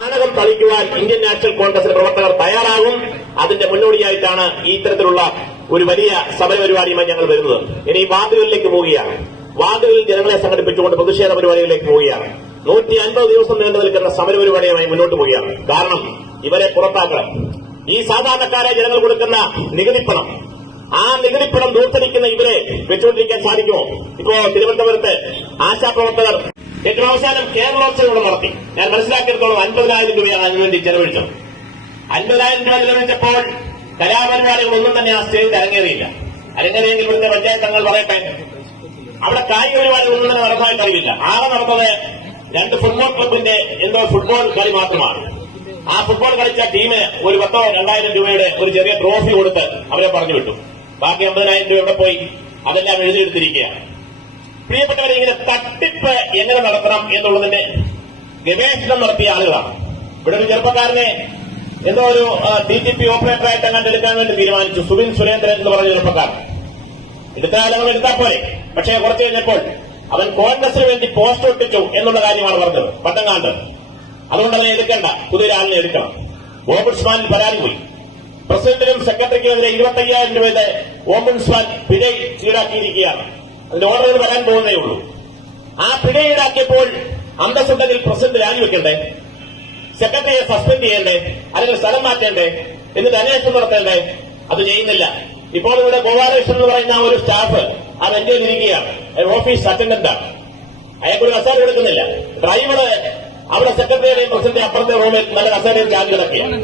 നാടകം കളിക്കുവാൻ Indian national കോൺഗ്രസിന്റെ പ്രവർത്തകർ തയ്യാറാകും. അതിന്റെ മുന്നോടിയായിട്ടാണ് ഈ ഇത്തരത്തിലുള്ള ഒരു വലിയ സമരപരിപാടിയുമായി ഞങ്ങൾ വരുന്നത്. ഇനി വാർഡുകളിലേക്ക് പോവുകയാണ്. വാർഡുകളിൽ ജനങ്ങളെ സംഘടിപ്പിച്ചുകൊണ്ട് പ്രതിഷേധ പരിപാടികളിലേക്ക് പോവുകയാണ്. 150 ദിവസം നീണ്ടു നിൽക്കുന്ന സമരപരിപാടിയുമായി മുന്നോട്ട് പോവുകയാണ്. കാരണം ഇവരെ പുറത്താക്കണം. ഈ സാധാരണക്കാരെ ജനങ്ങൾ കൊടുക്കുന്ന നികുതിപ്പണം, ആ നികുതിപ്പണം ദൂർത്തടിക്കുന്ന ഇവരെ വെച്ചുകൊണ്ടിരിക്കാൻ സാധിക്കുമോ? ഇപ്പോ തിരുവനന്തപുരത്ത് ആശാപ്രവർത്തകർ ഏറ്റവും അവസാനം കേരളോത്സവം നടത്തി. ഞാൻ മനസ്സിലാക്കിയെടുത്തോളം 50,000 രൂപയാണ് അതിനുവേണ്ടി ചെലവഴിച്ചത്. 50,000 രൂപ ചെലവഴിച്ചപ്പോൾ കലാപരിപാടികളൊന്നും തന്നെ ആ സ്റ്റേജിൽ അരങ്ങേറിയില്ല. അരങ്ങേറിയെങ്കിൽ ഇവിടുത്തെ പഞ്ചായത്ത് അംഗങ്ങൾ പറയട്ടെ, അവിടെ കായിക പരിപാടികളൊന്നും തന്നെ നടന്നതായിട്ട് അറിയില്ല. ആകെ നടന്നത് 2 ഫുട്ബോൾ ക്ലബിന്റെ എന്തോ ഫുട്ബോൾ കളി മാത്രമാണ്. ആ ഫുട്ബോൾ കളിച്ച ടീമിന് ഒരു 10,000-2,000 രൂപയുടെ ഒരു ചെറിയ ട്രോഫി കൊടുത്ത് അവരെ പറഞ്ഞു വിട്ടു. ബാക്കി 50,000 രൂപ എവിടെ പോയി? അതെല്ലാം എഴുതിയെടുത്തിരിക്കുകയാണ്. പ്രിയപ്പെട്ടവരെ, ഇങ്ങനെ തട്ടിപ്പ് എങ്ങനെ നടത്തണം എന്നുള്ളതിന്റെ ഗവേഷണം നടത്തിയ ആളുകളാണ്. ഇവിടെ ഒരു ചെറുപ്പക്കാരനെ എന്തോ ഒരു DTP ഓപ്പറേറ്ററായിട്ട് അങ്ങനെ എടുക്കാൻ വേണ്ടി തീരുമാനിച്ചു. സുബിൻ സുരേന്ദ്രൻ എന്ന് പറഞ്ഞ ചെറുപ്പക്കാരൻ. എടുത്താലും എടുത്താൽ പോലെ. പക്ഷേ കുറച്ച് കഴിഞ്ഞപ്പോൾ അവൻ കോൺഗ്രസിന് വേണ്ടി പോസ്റ്റ് ഒട്ടിച്ചു എന്നുള്ള കാര്യമാണ് പറഞ്ഞത്. പട്ടങ്ങാണ്ട്. അതുകൊണ്ട് അതിനെ എടുക്കേണ്ട, പുതിയൊരാളിനെ എടുക്കണം. ഓംബുഡ്സ്മാനിൽ പരാതി പോയി. പ്രസിഡന്റിനും സെക്രട്ടറിക്കുമെതിരെ 25,000 രൂപയുടെ ഓംബുഡ്സ്മാൻ പിഴ ഈടാക്കിയിരിക്കുകയാണ്. അതിന്റെ ഓർഡറുകൾ വരാൻ പോകുന്നേ ഉള്ളൂ. ആ പിഴ ഈടാക്കിയപ്പോൾ അന്തസ്സുണ്ടെങ്കിൽ പ്രസിഡന്റ് രാജിവെക്കണ്ടേ? സെക്രട്ടറിയെ സസ്പെൻഡ് ചെയ്യണ്ടേ? അല്ലെങ്കിൽ സ്ഥലം മാറ്റേണ്ടേ? എന്നിട്ട് അന്വേഷണം നടത്തേണ്ടേ? അത് ചെയ്യുന്നില്ല. ഇപ്പോൾ ഇവിടെ ഗോപാലകൃഷ്ണൻ എന്ന് പറയുന്ന ഒരു സ്റ്റാഫ് ആ ബെഞ്ചിൽ ഇരിക്കുകയാണ്. ഓഫീസ് അറ്റൻഡന്റാണ്. അയാൾക്കൊരു കസേര കൊടുക്കുന്നില്ല. ഡ്രൈവർ അവിടെ സെക്രട്ടറിയുടെയും പ്രസിഡന്റ് അപ്പുറത്തെ റൂമിൽ നല്ല കസേരയിൽ ചാർജ് കിടക്കുകയാണ്.